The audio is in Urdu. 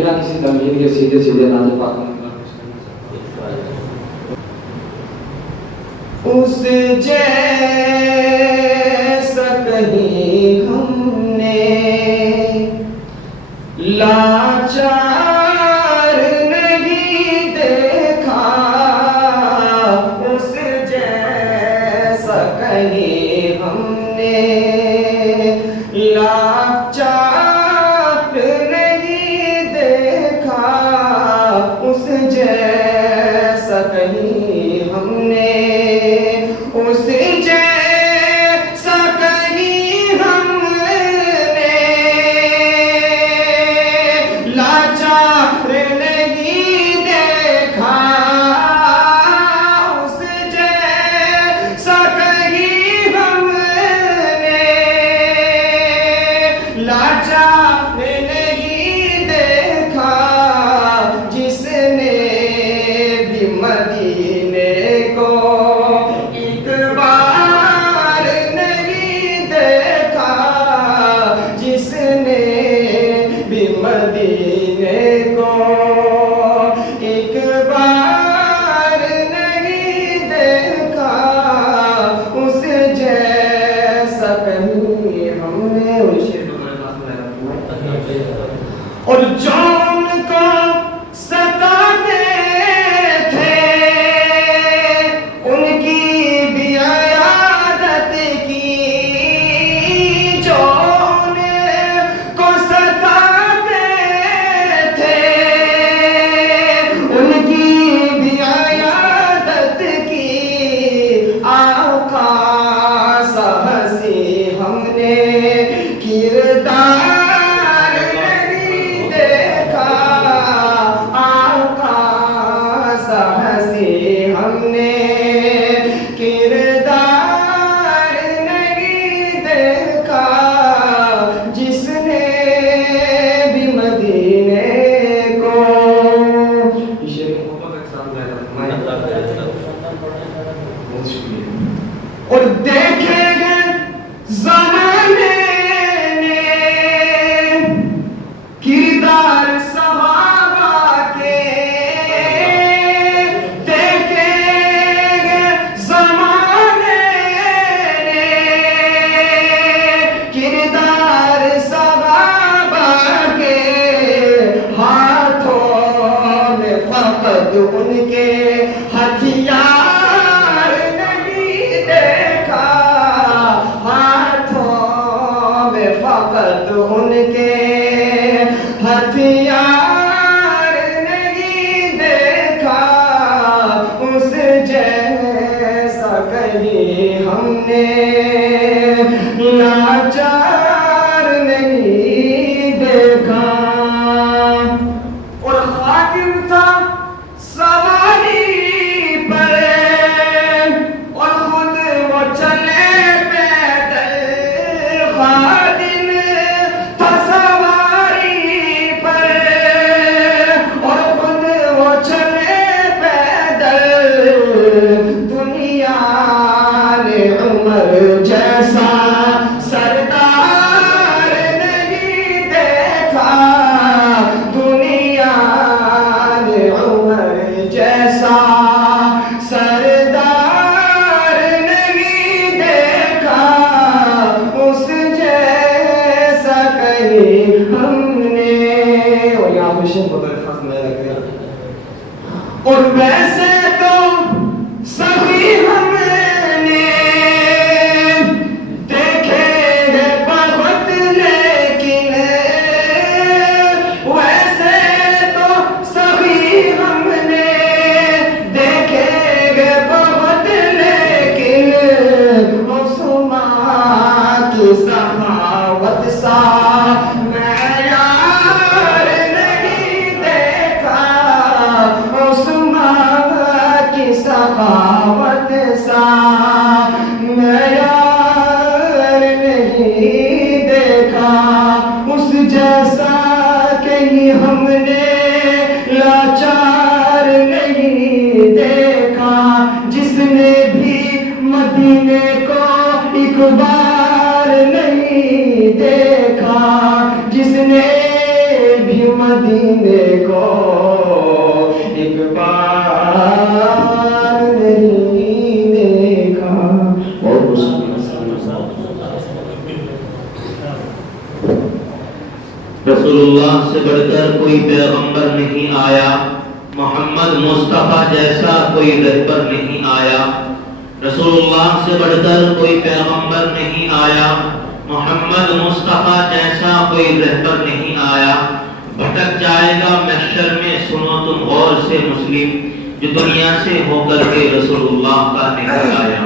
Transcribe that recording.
بنا کسی تمہید کے سیدھے سیدھے نازل پاک میں اس جیسا کہیں ہم نے لاچار نہیں دیکھا، اس جیسا کہیں ہم نے لاچار نہیں دیکھا، اس جیسا کہیں ہم نے اس جیسا کہیں ہم نے لاچار نہیں دیکھا، اس جیسا کہیں ہم نے لاچار نہیں دیکھا، جس نے بھی مدینے کو ایک بار نہیں دیکھا، جس نے بھی مدینے کو ایک بار نہیں دیکھا، اس جیسا کہیں ہم نے اور جون کو ستاتے تھے ان کی بھی عیادت کی، جون کو ستاتے تھے ان کی بھی عیادت کی، آقا سا ہنسی ہم نے کردار نہیں دیکھا، آقا سا ہنسی ہم نے کردار نہیں دیکھا، جس نے بھی مدینے کو اور دیکھے گے زمانے نے کردار صحابہ کے، دیکھے گے زمانے نے کردار صحابہ کے، ہاتھوں میں فقط ان کے ہتھیار نہیں دیکھا، ہاتھوں میں فقط ان کے ہتھیار نہیں دیکھا، اس جیسا کہیں ہم نے لاچار نہیں دیکھا، اور خادم تھا سواری پر اور خود وہ چلے پیدل، خادم تھا سواری پر اور خود وہ چلے پیدل، دنیا نے عمر جیسا سردار نہیں دیکھا، دنیا نے عمر جیسا سردار نہیں دیکھا، اس جیسا کہیں ہم نے، اور یہاں پہ شیخ بدر خاص میں لگ گیا، اور ویسے تو سبھی ہم نے دیکھے ہیں بہت، لیکن ویسے تو سبھی ہم نے دیکھے ہیں بہت، لیکن عثمان کی سخاوت سا معیار نہیں دیکھا، عثمان کی سخاوت سا معیار نہیں دیکھا، اس جیسا کہیں ہم نے لاچار نہیں دیکھا، جس نے بھی مدینے کو ایک بار نہیں دیکھا، جس نے بھی مدینے نہیں دیکھو ایک بار نہیں دیکھا. بہت خوشی. رسول اللہ سے بڑھ کر کوئی پیغمبر نہیں آیا، محمد مصطفیٰ جیسا کوئی رہبر نہیں آیا. رسول اللہ سے بڑھ کر کوئی پیغمبر نہیں آیا، محمد مصطفیٰ جیسا کوئی رہبر نہیں آیا. بھٹک جائے گا محشر میں، سنو تم غور سے مسلم، جو دنیا سے ہو کر کے رسول اللہ کا نہیں آیا.